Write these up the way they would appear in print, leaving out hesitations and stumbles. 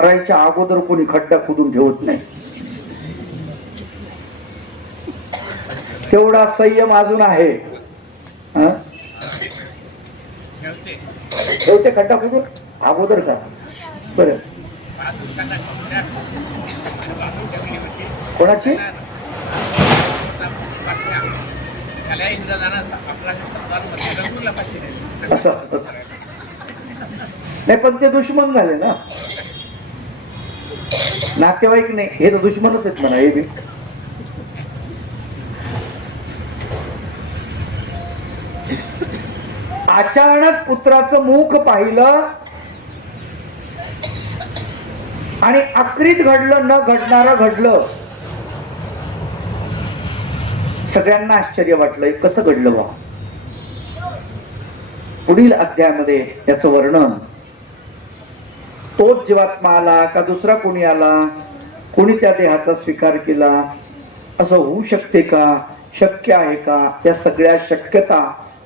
मरायच्या अगोदर कोणी खड्डा खोदून ठेवत नाही. तेवढा संयम अजून आहे. ठेवते खड्डा खोदून अगोदर का? बरं, कोणाची? असं नाही, पण ते दुश्मन झाले ना, नातेवाईक नाही, हे तर दुश्मनच आहेत म्हणा. हे बी अचानक पुत्राचं मुख पाहिलं आणि अक्रीत घडलं, न घडणारं घडलं. सगळ्यांना आश्चर्य वाटलं, कसं घडलं बा. पुढील अध्यायामध्ये याचं वर्णन, तोच जीवात्मा आला का दुसरा कोणी आला, कोणी त्या देहाचा स्वीकार केला, असं होऊ शकते का, शक्य आहे का, या सगळ्या शक्यता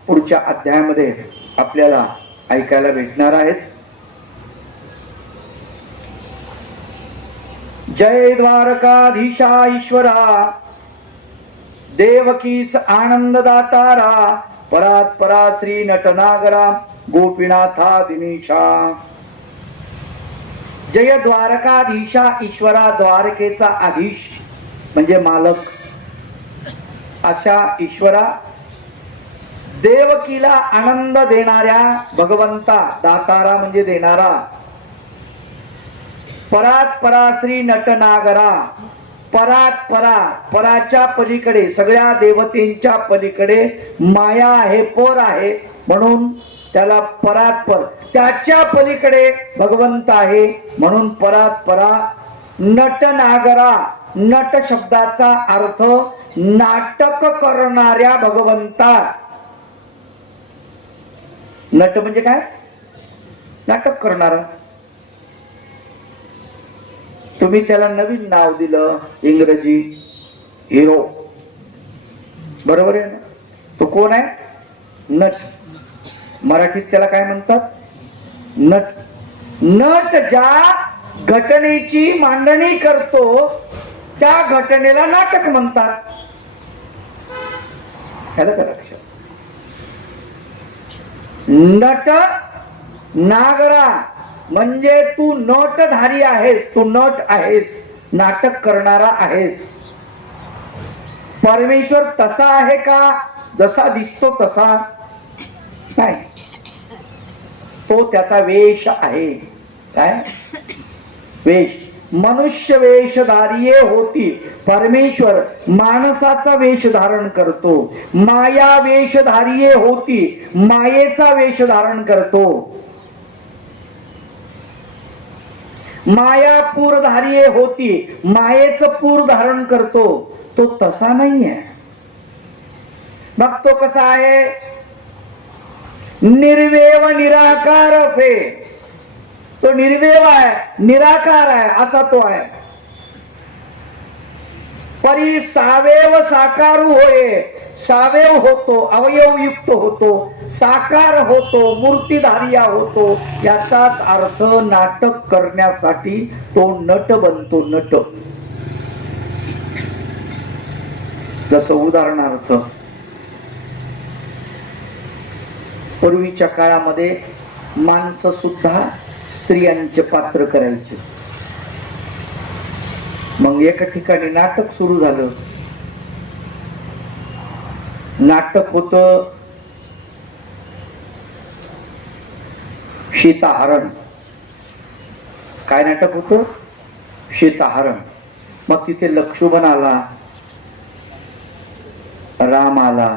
पुढच्या अध्यायामध्ये आपल्याला ऐकायला भेटणार आहेत. जय द्वारकाधीशा ईश्वरा, देवकीस आनंद दातारा, परात परा श्री नटनागरा, गोपीनाथा दिनेशा. जय द्वारकाधीशा ईश्वरा, द्वारकेचा आधीश म्हणजे मालक अशा ईश्वरा, देवकीला आनंद देणाऱ्या भगवंता, दातारा म्हणजे देणारा, परात परा श्री नटनागरा, परात परा, पराच्या पलीकडे, सगळ्या देवतेंच्या पलीकडे माया आहे, पर आहे, म्हणून त्याला परात पर, त्याच्या पलीकडे भगवंत आहे म्हणून परात परा. नटनागरा, नट शब्दाचा अर्थ नाटक करणाऱ्या भगवंता. नट म्हणजे काय? नाटक करणारा. तुम्ही त्याला नवीन नाव दिलं, इंग्रजी हिरो, बरोबर आहे ना? तो कोण आहे? नट. मराठीत त्याला काय म्हणतात? नट. नट ज्या घटनेची मांडणी करतो त्या घटनेला नाटक म्हणतात. ह्याला काय लक्षात? नट नागरा म्हणजे तू नटधारी आहेस, तू नट आहेस, नाटक करणारा आहेस. परमेश्वर तसा आहे का? जसा दिसतो तसा नाही, तो त्याचा वेश आहे. काय वेश? मनुष्य वेशधारिये होती, परमेश्वर माणसाचा वेश धारण करतो. माया वेशधारिये होती, मायेचा वेश धारण करतो. माया पूरधारिये होती, मायेचं पूर धारण करतो. तो तसा नाहीये. मग तो कसा आहे? निर्वेव निराकार असे. तो निर्वेव आहे, निराकार आहे, असा तो आहे. परी सावेव साकारू होय, सावेव होतो, अवयवयुक्त होतो, साकार होतो, मूर्तिधारिया होतो. याचाच अर्थ नाटक करण्यासाठी तो नट बनतो. नट जसं उदाहरणार्थ पूर्वीच्या काळामध्ये माणसं सुद्धा स्त्रियांचे पात्र करायचे. मग एका ठिकाणी नाटक सुरू झालं. नाटक होत सीताहरण. काय नाटक होतं? सीताहरण. मग तिथे लक्ष्मण आला, राम आला,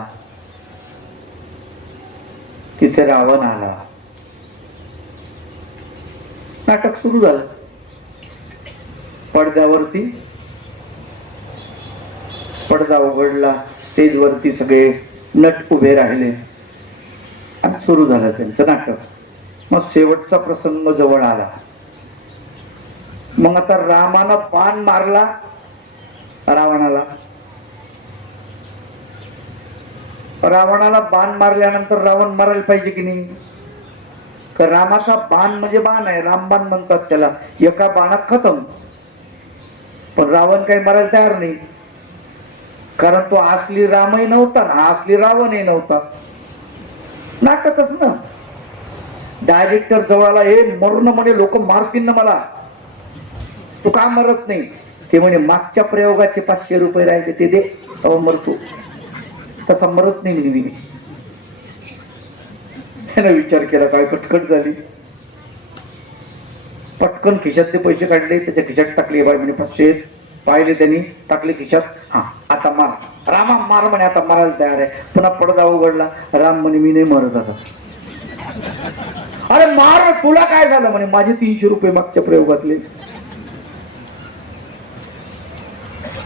तिथे रावण आला. नाटक सुरू झालं. पडद्यावरती पडदा उघडला, स्टेजवरती सगळे नट उभे राहिले आणि सुरू झालं त्यांचं नाटक. मग शेवटचा प्रसंग जवळ आला. मग आता रामानं बाण मारला रावणाला. रावणाला बाण मारल्यानंतर रावण मारायला पाहिजे की नाही? तर रामाचा बाण म्हणजे बाण आहे, रामबाण म्हणतात त्याला, एका बाणात खतम. पण रावण काही मरायला तयार नाही, कारण तो असली रामही नव्हता ना असली रावणही नव्हता. नाटकच ना. डायरेक्टर जवळला, हे मरण म्हणे, लोक मारतील ना मला, तू का मरत नाही? ते म्हणे मागच्या प्रयोगाचे 500 रुपये राहिले ते दे, तेव्हा मरतो. तसा मरत नाही मी. त्यानं विचार केला, काय कटकट झाली. पटकन खिशातले पैसे काढले, त्याच्या खिशात टाकले. बाई म्हणे 500 पाहिले त्यांनी, टाकले खिशात. हा आता मार रामा, मार म्हणे, आता मारायला तयार आहे. पुन्हा पडदा उघडला. राम म्हणे मी नाही मरत आता. अरे मार, तुला काय झालं? म्हणे माझे 300 रुपये मागच्या प्रयोगातले.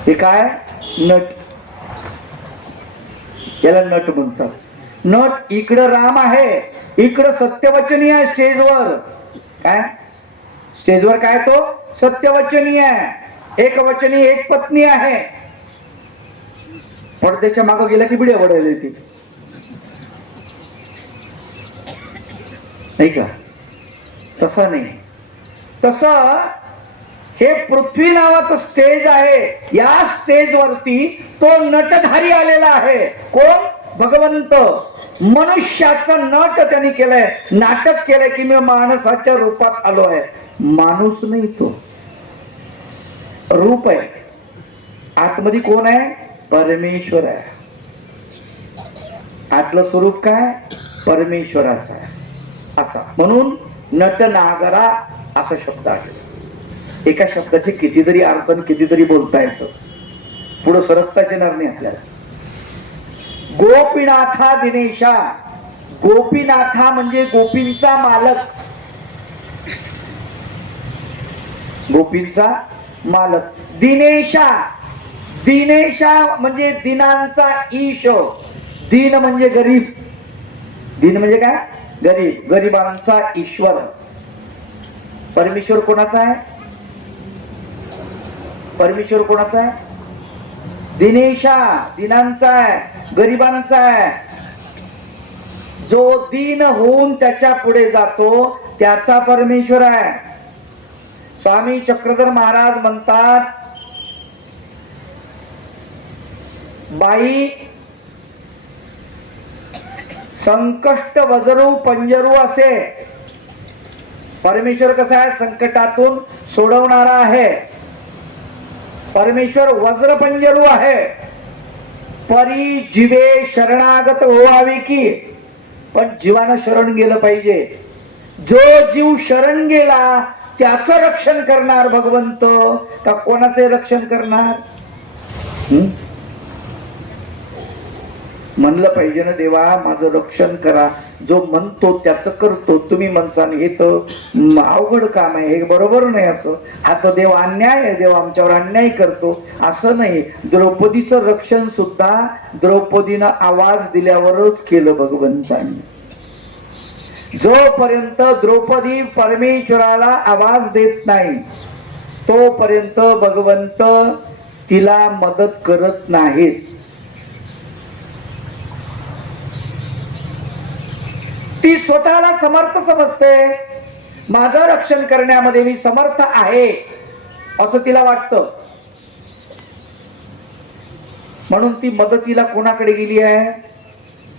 हे काय? नट. याला नट म्हणतात. नट. इकडं राम आहे, इकडं सत्यवचनी आहे स्टेजवर. काय स्टेजवर? काय तो सत्यवचनी आहे, एक वचनी, एक पत्नी आहे. पडद्याच्या मागं गेला की बिड्या वडायला येते, नाही का? तसं नाही. तसं हे पृथ्वी नावाचं स्टेज आहे. या स्टेजवरती तो नटधारी आलेला आहे. कोण? भगवंत. मनुष्याचं नट त्यांनी केलंय, नाटक केलंय की मी माणसाच्या रूपात आलो आहे. माणूस नाही, तो रूप आहे. आतमध्ये कोण आहे? परमेश्वर आहे. आतलं स्वरूप काय? परमेश्वराचं आहे. असा म्हणून नटनागरा असा शब्द आहे. एका शब्दाचे कितीतरी अर्थ, कितीतरी बोलता येतं. पुढे सरकताच येणार नाही आपल्याला. गोपीनाथा दिनेशा. गोपीनाथा म्हणजे गोपींचा मालक, गोपींचा मालक. दिनेशा. दिनेशा म्हणजे दिनांचा ईश. दीन म्हणजे गरीब. दीन म्हणजे काय? गरीब. गरिबांचा ईश्वर. परमेश्वर कोणाचा आहे? परमेश्वर कोणाचा आहे? दिनेशा. दिनांचा आहे, गरिबांचा आहे. जो दीन होऊन त्याच्या पुढे जातो त्याचा परमेश्वर आहे. स्वामी चक्रधर महाराज म्हणतात, बाई संकष्ट वजरू पंजरू असे. परमेश्वर कसा आहे? संकटातून सोडवणारा आहे. परमेश्वर वज्र पंजरू आहे. परी जीवे शरणागत व्हावी की, पण जीवानं शरण गेलं पाहिजे. जो जीव शरण गेला त्याचं रक्षण करणार भगवंत, का कोणाचे रक्षण करणार? म्हणलं पाहिजे ना, देवा माझं रक्षण करा. जो म्हणतो त्याचं करतो. तुम्ही म्हणसान हे तर अवघड काम आहे, हे बरोबर नाही. असं हा तर देव अन्याय आहे, देव आमच्यावर अन्याय करतो असं नाही. द्रौपदीचं रक्षण सुद्धा द्रौपदीनं आवाज दिल्यावरच केलं भगवंतांनी. जोपर्यंत द्रौपदी परमेश्वराला आवाज देत नाही तोपर्यंत भगवंत तिला मदत करत नाहीत. ती स्वतःला समर्थ समजते. माझं रक्षण करण्यामध्ये मी समर्थ आहे असं तिला वाटतं. म्हणून ती मदतीला कोणाकडे गेली आहे?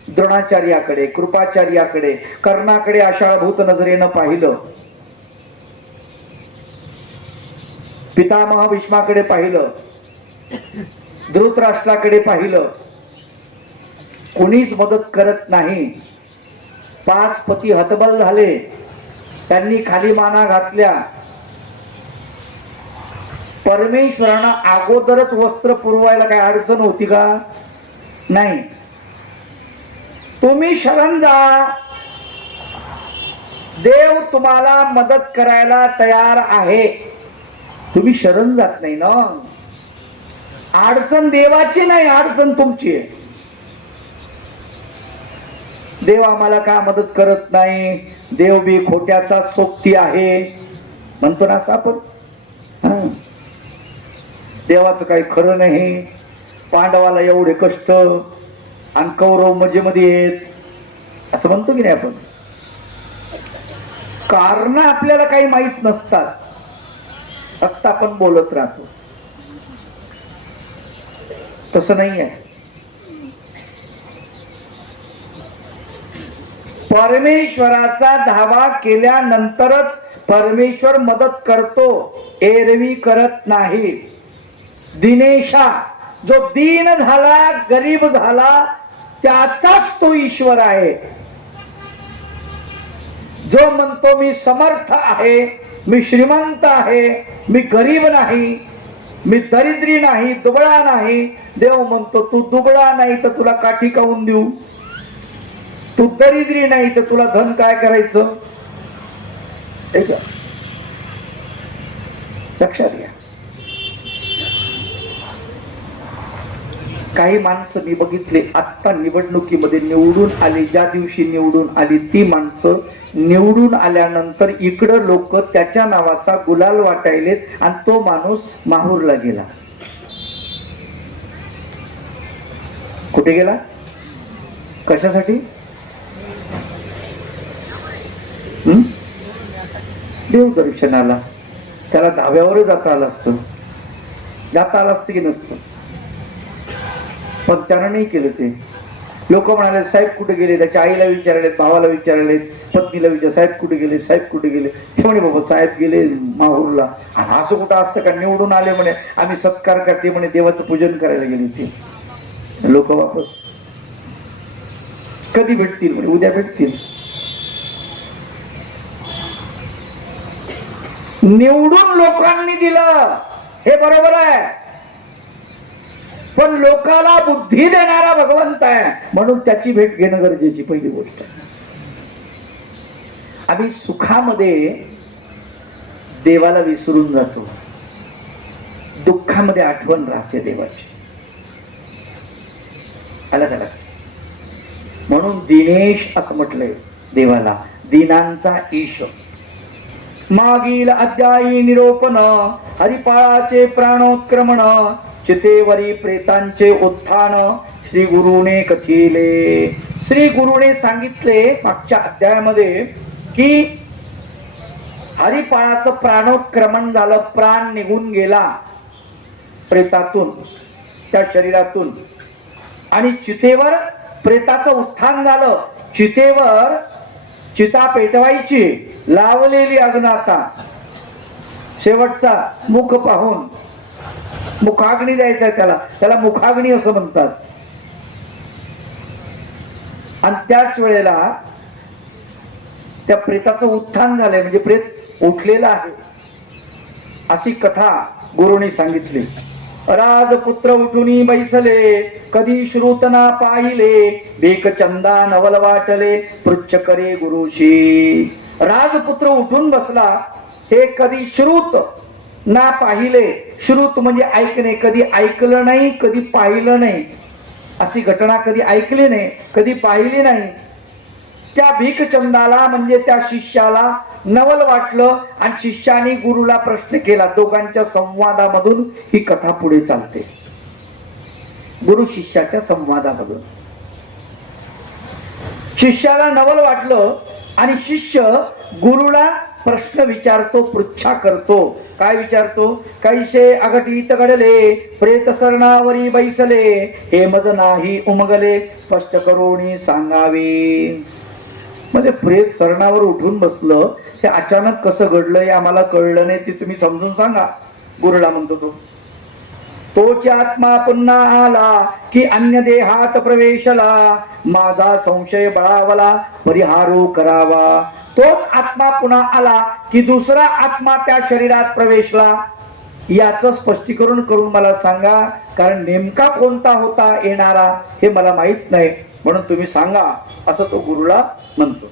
द्रोणाचार्याकडे, कृपाचार्याकडे, कर्णाकडे आशाळभूत नजरेनं पाहिलं. पितामह भीष्माकडे पाहिलं. धृतराष्ट्राकडे पाहिलं. कोणीच मदत करत नाही. 5 पती हतबल झाले. त्यांनी खाली माना घातल्या. परमेश्वरानं अगोदरच वस्त्र पुरवायला काय अडचण होती का? नाही. तुम्ही शरण जा, देव तुम्हाला मदत करायला तयार आहे. तुम्ही शरण जात नाही ना. अडचण देवाची नाही, अडचण तुमची आहे. देव आम्हाला का मदत करत नाही? देव बी खोट्याचा सोबती आहे म्हणतो ना असं आपण. देवाचं काही खरं नाही. पांडवाला एवढे कष्ट आणि कौरव मजेमध्ये येत असं म्हणतो की नाही आपण. कारण आपल्याला काही माहित नसतात, फक्त आपण बोलत राहतो. तसं नाही आहे. परमेश्वराचा धावा केल्यानंतरच परमेश्वर मदत करतो, एरवी करत नाही. दिनेशा, जो दीन झाला, गरीब झाला, त्याचाच तो ईश्वर आहे. जो म्हणतो मी समर्थ आहे, मी श्रीमंत आहे, मी गरीब नाही, मी दरिद्री नाही, दुबळा नाही, देव म्हणतो तू दुबळा नाही तर तुला काठी काऊन देऊ, तू दरिद्री नाही तर तुला धन काय करायचं. लक्षात घ्या. काही माणसं मी बघितले आत्ता निवडणुकीमध्ये निवडून आली, ज्या दिवशी निवडून आली ती माणसं निवडून आल्यानंतर इकडं लोक त्याच्या नावाचा गुलाल वाटायलेत आणि तो माणूस माहूरला गेला. कुठे गेला? कशासाठी? देवदर्शनाला. त्याला धाब्यावर जाता आलं असतं, जाता आलं असतं की नसतं, पण त्यानं नाही केलं. ते लोक म्हणाले साहेब कुठे गेले, त्याच्या आईला विचारले, भावाला विचारले, पत्नीला विचार, साहेब कुठे गेले, साहेब कुठे गेले. ते म्हणे बाबा साहेब गेले माहूरला. आणि असं कुठं असतं का? निवडून आले म्हणे, आम्ही सत्कार करते म्हणे, देवाचं पूजन करायला गेले ते लोक. वापस कधी भेटतील म्हणे? उद्या भेटतील. निवडून लोकांनी दिलं हे बरोबर आहे, पण लोकाला बुद्धी देणारा भगवंत आहे, म्हणून त्याची भेट घेणं गरजेची पहिली गोष्ट. आम्ही सुखामध्ये देवाला विसरून जातो, दुःखामध्ये आठवण राहते देवाची. अलग अलग. म्हणून दिनेश असं म्हटलंय देवाला, दीनांचा ईश. मागील अध्यायी निरोपण, हरिपाळाचे प्राणोत्क्रमण, चितेवरी प्रेतांचे उत्थान, श्री गुरुने कथिले. श्री गुरुने सांगितले मागच्या अध्यायामध्ये की हरिपाळाचं प्राणोत्क्रमण झालं, प्राण निघून गेला प्रेतातून, त्या शरीरातून, आणि चितेवर प्रेताचं उत्थान झालं. चितेवर चिता पेटवायची, लावलेली अग्न आता शेवटचा मुख पाहून मुखाग्नी द्यायचा त्याला, त्याला मुखाग्नी असं म्हणतात. आणि त्याच वेळेला त्या प्रेताचं उत्थान झालंय, म्हणजे प्रेत उठलेला आहे, अशी कथा गुरुनी सांगितली. राजपुत्र उठून बैसले, कधी श्रुतना पाहिले, भेक चंदा नवल वाटले, पृच्छ करे गुरुशी. राजपुत्र उठून बसला, हे कधी श्रुत ना पाहिले. श्रुत म्हणजे ऐकणे, कधी ऐकलं नाही, कधी पाहिलं नाही, अशी घटना कधी ऐकली नाही, कधी पाहिली नाही. त्या भीकचंदाला म्हणजे त्या शिष्याला नवल वाटलं आणि शिष्याने गुरुला प्रश्न केला. दोघांच्या संवादामधून ही कथा पुढे चालते, गुरु शिष्याच्या संवादामधून. शिष्याला नवल वाटलं आणि शिष्य गुरुला प्रश्न विचारतो, पृच्छा करतो. काय विचारतो? कैसे अघटित घडले, प्रेत सरणावरी बैसले, हे मज नाही उमगले, स्पष्ट करून सांगावे. म्हणजे प्रेत सरणावर उठून बसलं, हे अचानक कसं घडलं हे आम्हाला कळलं नाही, ते तुम्ही समजून सांगा, गुरुला म्हणतो तो. तोच आत्मा पुन्हा आला की अन्य देहात प्रवेशला, माझा संशय बळावला परिहारू करावा. तोच आत्मा पुन्हा आला की दुसरा आत्मा त्या शरीरात प्रवेशला. याचं स्पष्टीकरण करून मला सांगा, कारण नेमका कोणता होता येणारा हे मला माहित नाही, म्हणून तुम्ही सांगा, असं तो गुरुला म्हणतो.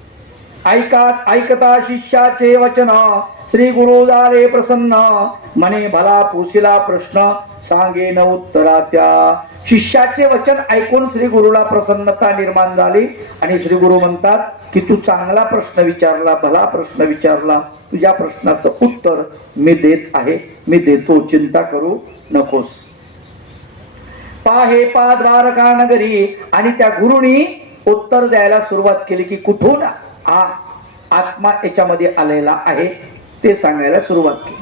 ऐकता शिष्याचे वचन, श्री गुरु झाले प्रसन्न, मने भला पुसिला प्रश्न, सांगे न उत्तरा त्या. शिष्याचे वचन ऐकून श्री गुरुला प्रसन्नता निर्माण झाली आणि श्री गुरु म्हणतात की तू चांगला प्रश्न विचारला, भला प्रश्न विचारला, तुझ्या प्रश्नाचं उत्तर मी देत आहे, मी देतो, चिंता करू नकोस. पाहे पा द्वारका नगरी. आणि त्या गुरुनी उत्तर द्यायला सुरुवात केली की कुठून आत्मा याच्यामध्ये आलेला आहे ते सांगायला सुरुवात केली.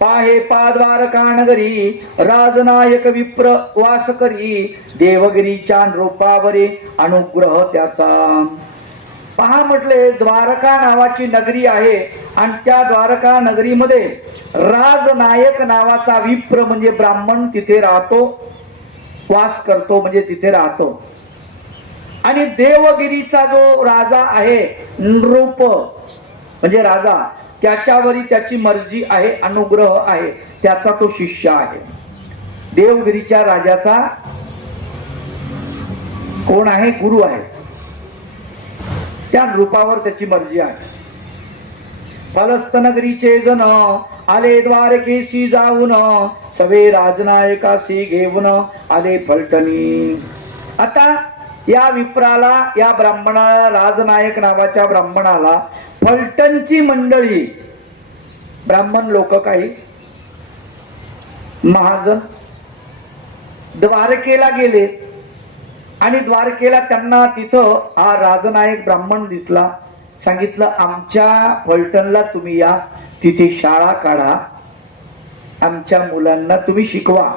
पाहे पाद्वारका नगरी राजनायक विप्र वास करी देवगिरीच्या रूपावरे अनुग्रह त्याचा. पहा म्हटले द्वारका नावाची नगरी आहे आणि त्या द्वारका नगरीमध्ये राजनायक नावाचा विप्र म्हणजे ब्राह्मण तिथे राहतो, वास करतो म्हणजे तिथे राहतो. आणि देवगिरीचा जो राजा आहे नृप म्हणजे राजा, त्याच्यावरी त्याची मर्जी आहे, अनुग्रह आहे, त्याचा तो शिष्य आहे. देवगिरीच्या राजाचा कोण आहे? गुरु आहे. त्या रूपावर त्याची मर्जी आहे. फलस्त नगरीचे जन आले द्वारकेशी जाऊन सवे राजनायकाशी घेऊन आले फलटणी. आता या विप्राला, या ब्राह्मणाला, राजनायक नावाच्या ब्राह्मणाला फलटणची मंडळी, ब्राह्मण लोक काही महाजन द्वारकेला गेले आणि द्वारकेला त्यांना तिथं हा राजनायक ब्राह्मण दिसला. सांगितलं आमच्या फलटणला तुम्ही या, तिथे शाळा काढा, आमच्या मुलांना तुम्ही शिकवा,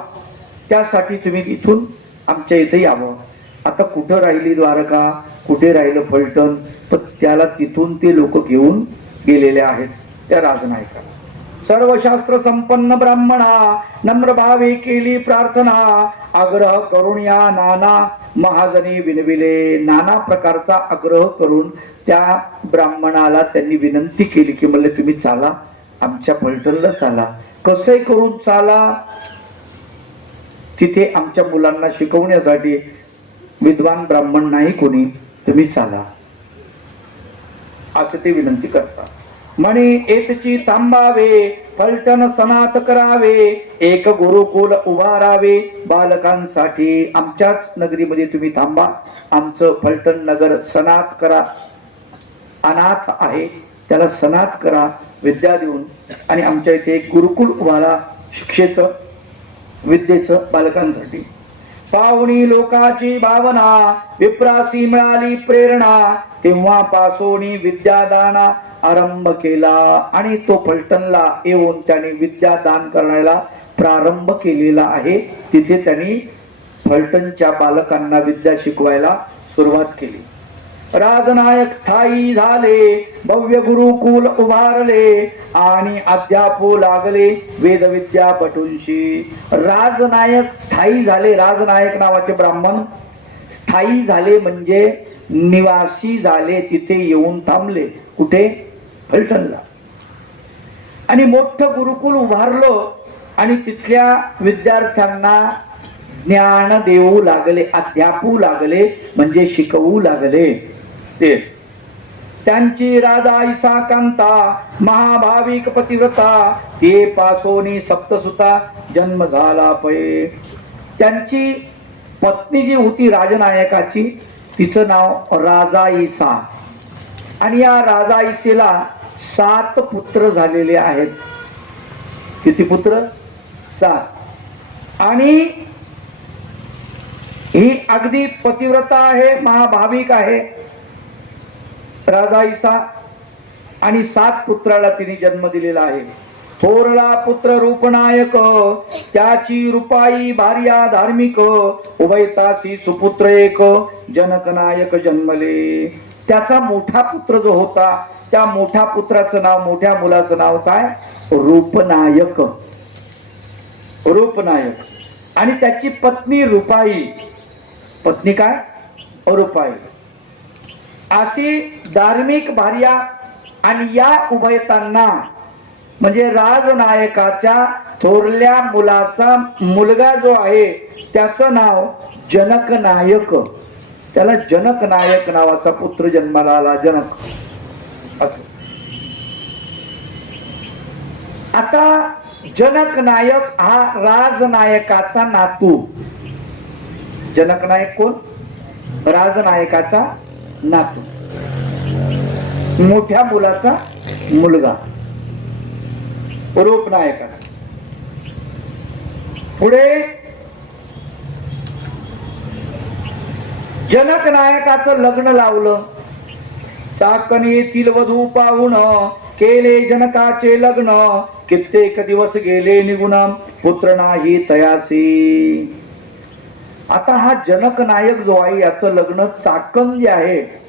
त्यासाठी तुम्ही तिथून आमच्या इथे यावं. आता कुठं राहिली द्वारका, कुठे राहिलं फलटण, पण त्याला तिथून ते लोक घेऊन गेलेले आहेत त्या राजनायकाला. सर्व शास्त्र संपन्न ब्राह्मणा नम्र भावे केली प्रार्थना आग्रह करून या नाना महाजनी विनविले. नाना प्रकारचा आग्रह करून त्या ब्राह्मणाला त्यांनी विनंती केली की म्हणले तुम्ही चाला, आमच्या फलटणला चाला, कसंही करून चाला, तिथे आमच्या मुलांना शिकवण्यासाठी विद्वान ब्राह्मण नाही कोणी, तुम्ही चाला, असं ते विनंती करतात. म्हणे एतची थांबावे फलटण सनात करावे, एक गुरुकुल उभारावे बालकांसाठी. आमच्याच नगरीमध्ये तुम्ही थांबा, आमचं फलटण नगर सनात करा, अनाथ आहे त्याला सनात करा विद्या देऊन, आणि आमच्या इथे एक गुरुकुल उभारा शिक्षेचं, विद्येचं बालकांसाठी. पाहुणी लोकाची भावना विप्रासी मिळाली प्रेरणा, तेव्हा पासोनी विद्यादाना आरंभ केला. आणि तो फलटणला येऊन त्यांनी विद्यादान करण्याला प्रारंभ केलेला आहे. तिथे त्यांनी फलटणच्या बालकांना विद्या शिकवायला सुरुवात केली. राजनायक स्थायी झाले, भव्य गुरुकुल उभारले आणि अध्यापू लागले वेदविद्या पटूंशी. राजनायक स्थायी झाले, राजनायक नावाचे ब्राह्मण स्थायी झाले म्हणजे निवासी झाले, तिथे येऊन थांबले. कुठे? फलटणला. आणि मोठं गुरुकुल उभारलं आणि तिथल्या विद्यार्थ्यांना ज्ञान देऊ लागले, अध्यापू लागले म्हणजे शिकवू लागले. ते त्यांची राजा ईसा कांता महाभाविक पतिव्रता, ते पासोनी सप्तसुता जन्म झाला पै. त्यांची पत्नी जी होती राजनायकाची, तिचं नाव राजा ईसा, आणि या राजा ईसेला 7 पुत्र झालेले आहेत. किती पुत्र? 7. आणि ही अगदी पतिव्रता आहे, महाभाविक आहे राजा ईसा, आणि 7 पुत्राला तिने जन्म दिलेला आहे. थोरला पुत्र रूपनायक, त्याची रूपाई भार्या धार्मिक, उभयतासी सुपुत्र एक जनकनायक जन्मले. त्याचा मोठा पुत्र जो होता, त्या मोठ्या पुत्राचं नाव, मोठ्या मुलाचं नाव काय? रूपनायक. रूपनायक. आणि त्याची पत्नी रूपाई. पत्नी काय? रूपाई. अशी धार्मिक भार्या. आणि या उभयतांना म्हणजे राजनायकाच्या थोरल्या मुलाचा मुलगा जो आहे त्याचं नाव जनकनायक. त्याला जनकनायक नावाचा पुत्र जन्माला आला, जनक. आता जनकनायक हा राजनायकाचा नातू. जनकनायक कोण? राजनायकाचा नातू, मोठ्या मुलाचा मुलगा, रूपनायकाचा. पुढे जनकनायकाचं लग्न लावलं चाकण येथील वधू पाहून केले जनकाचे लग्न, कित्येक दिवस गेले निघून पुत्र नाही तयासी. आता हा जनक नायक जो आहे याचं लग्न चाकण जे आहे,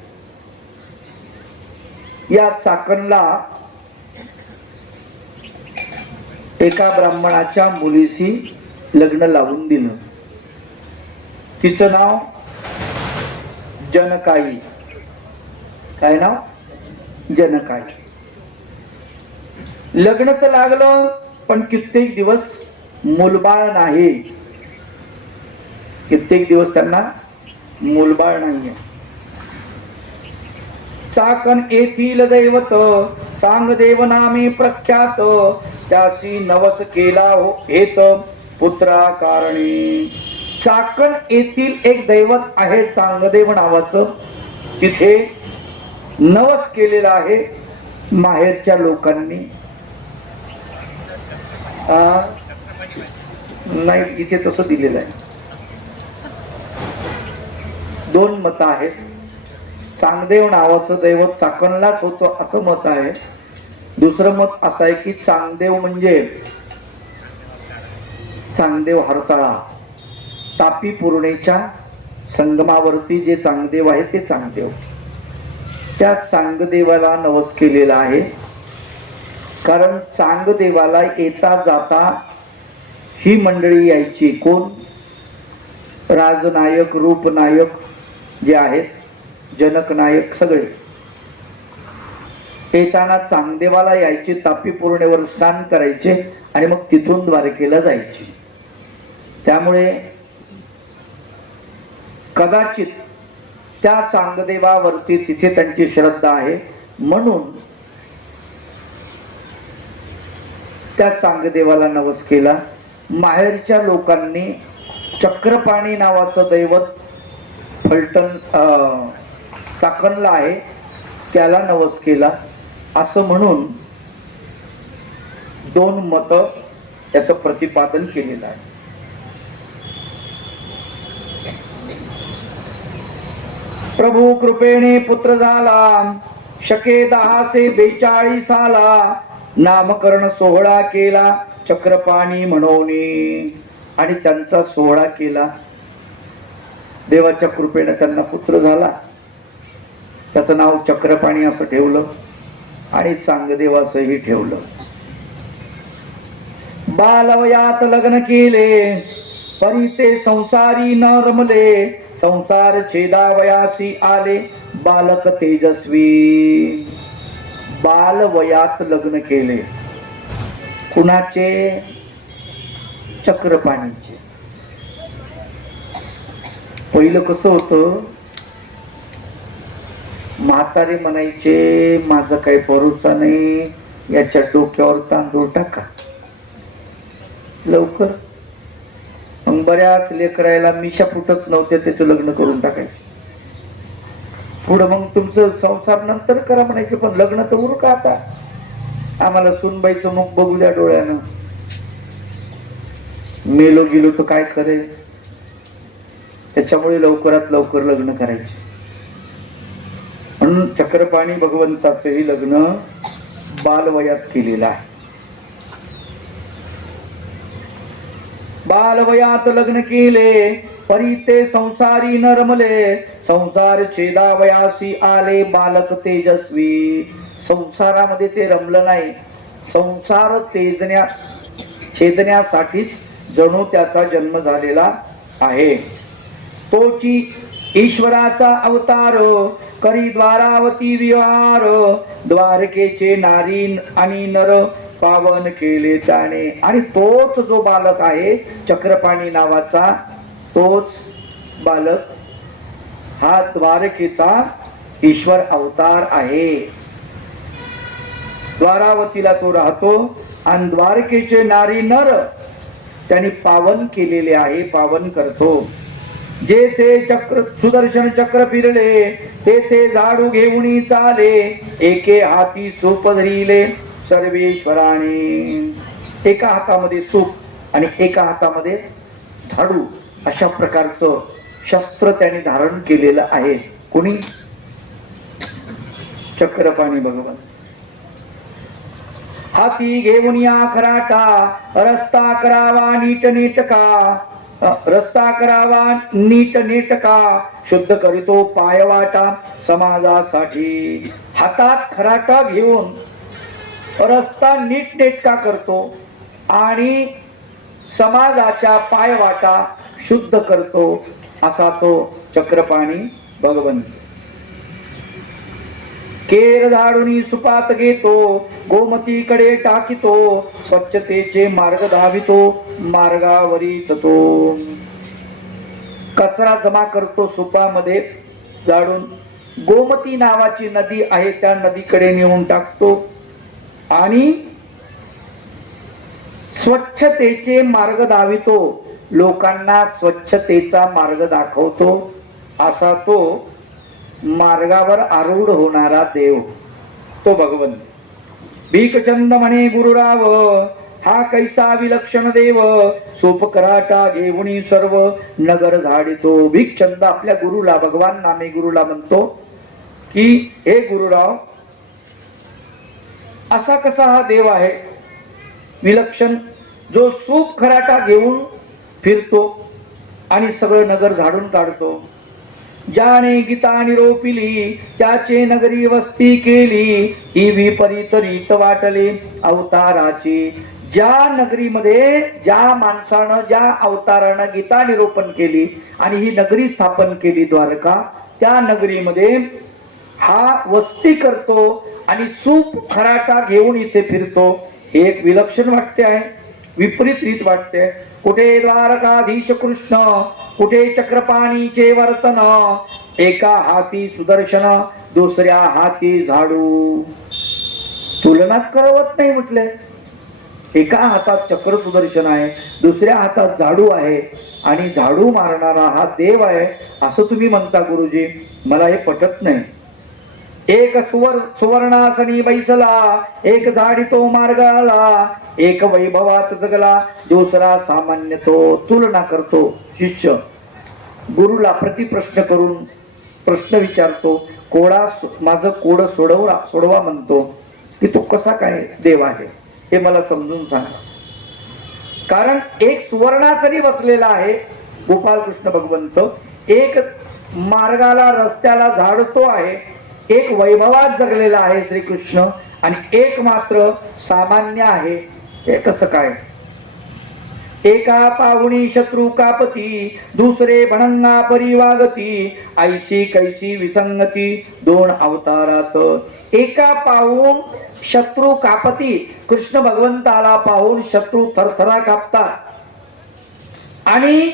या चाकणला एका ब्राह्मणाच्या मुलीशी लग्न लावून दिलं. तिचं नाव जनकाई. काय नाव? जनकाई. लग्न तर लागलं, पण कित्येक दिवस मूलबाळ नाही. कित्येक दिवस त्यांना मूलबाळ नाहीये. चाकण येथील दैवत चांगदेव नामे प्रख्यात, त्यासी नवस केला हेत पुत्रा कारणी. चाकण येथील एक दैवत आहे चांगदेव नावाचं, तिथे नवस केलेला आहे माहेरच्या लोकांनी. नाही, इथे तसं दिलेलं आहे. दोन मत आहेत. चांगदेव नावाचं दैवत चाकणलाच होतं असं मत आहे. दुसरं मत असं आहे की चांगदेव म्हणजे चांगदेव हरताळा, तापी पूर्णेच्या संगमावरती जे चांगदेव आहे ते चांगदेव, त्या चांगदेवाला नवस केलेला आहे. कारण चांगदेवाला येता जाता ही मंडळी यायची. कोण? राजनायक, रूपनायक जे आहेत, जनक नायक सगळे येताना चांगदेवाला यायचे, तापी पूर्णेवर स्नान करायचे आणि मग तिथून द्वारकेला जायचे. त्यामुळे कदाचित त्या चांगदेवावरती तिथे त्यांची श्रद्धा आहे, म्हणून त्या चांगदेवाला नवस केला. माहेरच्या लोकांनी चक्रपाणी नावाचं दैवत फलटण चाकणला आहे त्याला नवस केला, असं म्हणून दोन मत याचं प्रतिपादन केलेलं आहे. प्रभू कृपेने पुत्र झाला, शके 1042 साला, नामकरण सोहळा केला चक्रपाणी म्हणून, आणि त्यांचा सोहळा केला. देवाच्या कृपेने त्यांना पुत्र झाला, त्याचं नाव चक्रपाणी असं ठेवलं आणि चांगदेव असंही ठेवलं. बालवयात लग्न केले, परी ते संसारी न रमले, संसार छेदावयासी आले बालक तेजस्वी. बालवयात लग्न केले. कुणाचे? चक्रपाणीचे. पहिलं कसं होतं, म्हातारे म्हणायचे माझा काही भरोसा नाही, याच्या डोक्यावर तांदूळ टाका लवकर. मग बऱ्याच लेकरायला मिशा फुटत नव्हत्या, त्याचं लग्न करून टाकायचे. पुढं मग तुमचं संसार नंतर करा म्हणायचे, पण लग्न तर उरू का आता, आम्हाला सुनबाईचं मुख बघू द्या डोळ्यानं, मेलो गेलो तर काय करेल. त्याच्यामुळे लवकरात लवकर लग्न करायचे. म्हणून चक्रपाणी भगवंताचंही लग्न बालवयात केलेलं आहे. बालवयात लग्न केले, परी ते संसारी न रमले, संसार छेदावयासी आले बालक तेजस्वी. संसारामध्ये ते रमलं नाही, संसार छेदण्यासाठीच जणू त्याचा जन्म झालेला आहे. तोची ईश्वराचा अवतार, करी द्वारावती विहार, द्वारकेचे नारी आणि नर पावन केले त्याने. आणि तोच जो बालक आहे चक्रपाणी नावाचा, तोच बालक हा द्वारकेचा ईश्वर अवतार आहे. द्वारावतीला तो राहतो आणि द्वारकेचे नारी नर त्यांनी पावन केलेले आहे, पावन करतो. जे ते चक्र सुदर्शन चक्र फिरले, ते ते झाडू घेऊन चाले, एके हाती सूप धरिले सर्वेश्वराने. एका हातामध्ये सूप आणि एका हातामध्ये झाडू, अशा प्रकारचं शस्त्र त्यांनी धारण केलेलं आहे. कोणी? चक्रपाणी भगवान. हाती घेऊन या खराटा रस्ता करावा नीट नेटका, रस्ता करावा नीट नेटका, शुद्ध करीतो पायवाटा समाजासाठी. हातात खराटा घेऊन रस्ता नीट नेटका करतो आणि समाजाच्या पायवाटा शुद्ध करतो, असा तो चक्रपाणी भगवंत. केर झाडून सुपात घेतो, गोमतीकडे टाकितो, स्वच्छतेचे मार्ग धावितो, मार्गावरीच तो. कचरा जमा करतो सुपामध्ये झाडून, गोमती नावाची नदी आहे त्या नदीकडे नेऊन टाकतो आणि स्वच्छतेचे मार्ग धावितो, लोकांना स्वच्छतेचा मार्ग दाखवतो, असा तो मार्गावर आरूढ होणारा देव तो भगवंत. भीकचंद म्हणे गुरुराव, हा कैसा विलक्षण देव, सोप कराटा घेऊनी सर्व नगर झाडितो. भीकचंद आपल्या गुरुला, भगवान नामे गुरुला म्हणतो की हे गुरुराव, असा कसा हा देव आहे विलक्षण, जो सूप खराटा घेऊन फिरतो आणि सगळं नगर झाडून काढतो. ज्याने गीता निरोपिली त्याचे नगरी वस्ती केली, ही विपरीत रीत वाटले अवताराची. ज्या नगरीमध्ये ज्या माणसानं ज्या अवतारानं गीता निरोपण केली आणि ही नगरी स्थापन केली द्वारका, त्या नगरीमध्ये हा वस्ती करतो आणि सूप खराटा घेऊन इथे फिरतो. हे एक विलक्षण वाटते आहे, विपरीत रीत वाटते. कुठे द्वारकाधीश कृष्ण, कुठे चक्रपाणीचे वर्तन, एका हाती सुदर्शन दुसऱ्या हाती झाडू. तुलनाच करवत नाही म्हटले. एका हातात चक्र सुदर्शन आहे, दुसऱ्या हातात झाडू आहे आणि झाडू मारणारा हा देव आहे असं तुम्ही म्हणता गुरुजी, मला हे पटत नाही. एक सुवर्णासनी बैसला, एक झाडितो मार्गाला, एक वैभवात जगला, दुसरा सामान्य तो. तुलना करतो शिष्य, गुरुला प्रतिप्रश्न करून प्रश्न विचारतो. माझं कोड सोडवा म्हणतो की तो कसा काय देव आहे हे मला समजून सांगा. कारण एक सुवर्णासनी बसलेला आहे गोपालकृष्ण भगवंत, एक मार्गाला रस्त्याला झाडतो आहे, एक वैभवात जगलेला आहे श्रीकृष्ण आणि एक मात्र सामान्य आहे. हे कसं काय? एका पाहुणी शत्रू कापती, दुसरे भणंगा परिवागती, ऐशी कैसी विसंगती दोन अवतारात. एका पाहून शत्रू कापती, कृष्ण भगवंताला पाहून शत्रू थरथरा कापतात आणि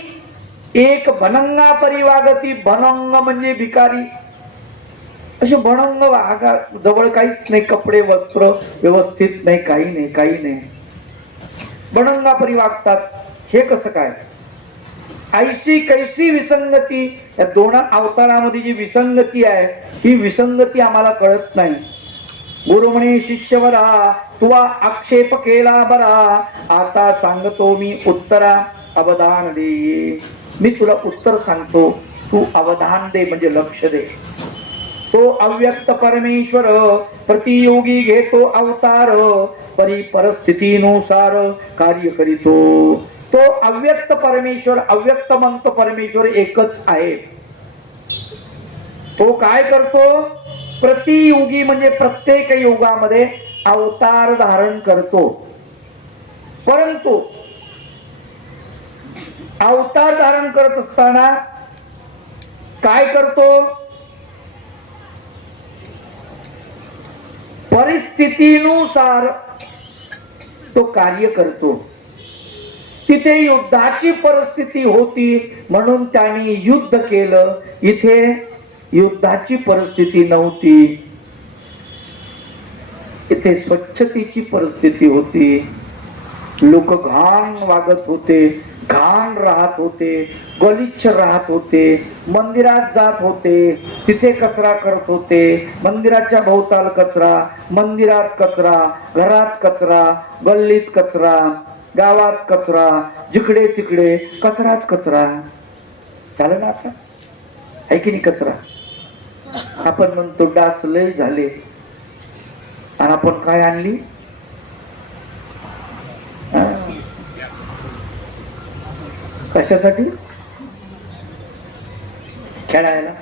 एक भणंगा परिवागती, भणंग म्हणजे भिकारी, असे भणंग वागा, जवळ काहीच नाही, कपडे वस्त्र व्यवस्थित नाही, काही नाही, भणंगा परिवागतात. हे कसं काय? ऐशी कैसी विसंगती, या दोन अवतारामध्ये जी विसंगती आहे ही विसंगती आम्हाला कळत नाही. गुरु म्हणे शिष्यवरा, तुवा आक्षेप केला बरा, आता सांगतो मी उत्तरा, अवधान दे. मी तुला उत्तर सांगतो, तू अवधान दे म्हणजे लक्ष दे. तो अव्यक्त परमेश्वर प्रतियोगी घेतो अवतार, परिस्थितीनुसार कार्य करीतो. तो अव्यक्त परमेश्वर, अव्यक्त म्हणतो परमेश्वर एकच आहे. तो काय करतो? प्रतियोगी म्हणजे प्रत्येक युगामध्ये अवतार धारण करतो. परंतु अवतार धारण करत असताना काय करतो? परिस्थितीनुसार तो कार्य करतो. तिथे युद्धाची परिस्थिती होती म्हणून त्यांनी युद्ध केलं, इथे युद्धाची परिस्थिती नव्हती, इथे स्वच्छतेची परिस्थिती होती. लोक घाण वागत होते, घाण राहत होते, गलिच्छ राहत होते, मंदिरात जात होते, तिथे कचरा करत होते, मंदिराच्या भोवताल कचरा, मंदिरात कचरा, घरात कचरा, गल्लीत कचरा, गावात कचरा, जिकडे तिकडे कचराच कचरा. झालं ना आता? आहे की नाही कचरा? आपण म्हणतो डास लय झाले, आणि आपण काय आणली? हा. कशासाठी? खेळायला.